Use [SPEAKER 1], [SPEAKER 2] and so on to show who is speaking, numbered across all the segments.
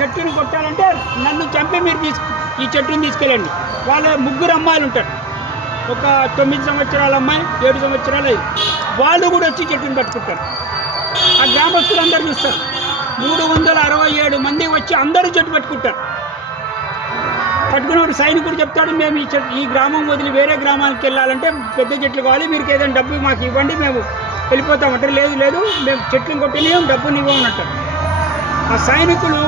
[SPEAKER 1] చెట్టుని కొట్టాలంటే నన్ను చంపి మీరు తీసుకు ఈ చెట్టుని తీసుకెళ్ళండి. వాళ్ళ ముగ్గురు అమ్మాయిలు ఉంటారు. ఒక తొమ్మిది సంవత్సరాల అమ్మాయి ఏడు సంవత్సరాలు అయ్యి. వాళ్ళు కూడా వచ్చి చెట్టుని పట్టుకుంటారు. ఆ గ్రామస్తులు అందరు చూస్తారు. మూడు వందల అరవై ఏడు మంది వచ్చి అందరూ చెట్టు పట్టుకుంటారు. పట్టుకున్నప్పుడు సైనికుడు చెప్తాడు మేము ఈ చెట్టు ఈ గ్రామం వదిలి వేరే గ్రామానికి వెళ్ళాలంటే పెద్ద చెట్లు కావాలి. మీరు ఏదైనా డబ్బు మాకు ఇవ్వండి మేము వెళ్ళిపోతామంటారు లేదు లేదు. మేము చెట్లు కొట్టినాం డబ్బుని ఇవ్వమన్నట్టు ఆ సైనికులు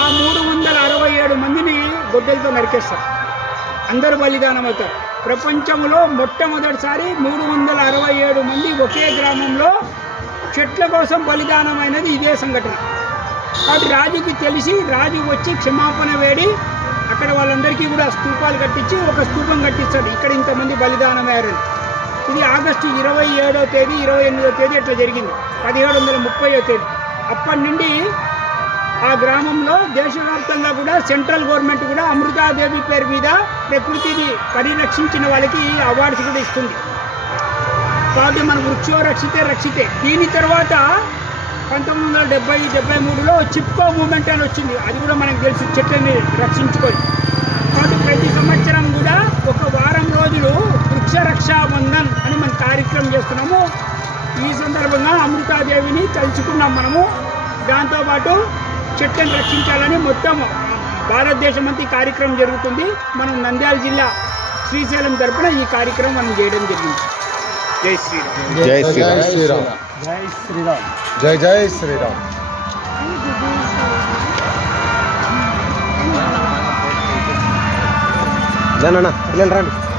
[SPEAKER 1] ఆ మూడు వందల అరవై ఏడు మందిని గొడ్డలతో నరికేస్తారు. అందరూ బలిదానం అవుతారు. ప్రపంచంలో మొట్టమొదటిసారి మూడు వందల అరవై ఏడు మంది ఒకే గ్రామంలో చెట్ల కోసం బలిదానమైనది ఇదే సంఘటన. కాబట్టి రాజుకి తెలిసి రాజు వచ్చి క్షమాపణ వేడి అక్కడ వాళ్ళందరికీ కూడా స్తూపాలు కట్టించి ఒక స్తూపం కట్టిస్తాడు. ఇక్కడ ఇంతమంది అయ్యారు ఇది ఆగస్టు ఇరవై ఏడో తేదీ ఇరవై ఎనిమిదో తేదీ అట్లా జరిగింది. పదిహేడు వందల ముప్పైయో తేదీ. అప్పటి నుండి ఆ గ్రామంలో దేశవ్యాప్తంగా కూడా సెంట్రల్ గవర్నమెంట్ కూడా అమృతాదేవి పేరు మీద ప్రకృతిని పరిరక్షించిన వాళ్ళకి అవార్డ్స్ కూడా ఇస్తుంది. కాబట్టి మన వృక్షో రక్షితే రక్షితే. దీని తర్వాత పంతొమ్మిది వందల డెబ్బై డెబ్బై మూడులో చిప్కో మూమెంట్ అని వచ్చింది. అది కూడా మనకు తెలుసు చెట్లని రక్షించుకొని. కాబట్టి ప్రతి సంవత్సరం కూడా ఒక వారం రోజులు వృక్ష రక్షా బంధన్ అని మనం కార్యక్రమం చేస్తున్నాము. ఈ సందర్భంగా అమృతాదేవిని తలుచుకున్నాం మనము. దాంతోపాటు చెట్లను రక్షించాలని మొత్తం భారతదేశం అంతా ఈ కార్యక్రమం జరుగుతుంది. మనం నంద్యాల జిల్లా శ్రీశైలం తరపున ఈ కార్యక్రమం మనం చేయడం జరిగింది.
[SPEAKER 2] జై శ్రీరామ్.
[SPEAKER 3] జై శ్రీరామ్. శ్రీరామ్.
[SPEAKER 4] జై శ్రీరామ్.
[SPEAKER 5] జై జై శ్రీరామ్. జననా పిల్లలు రండి.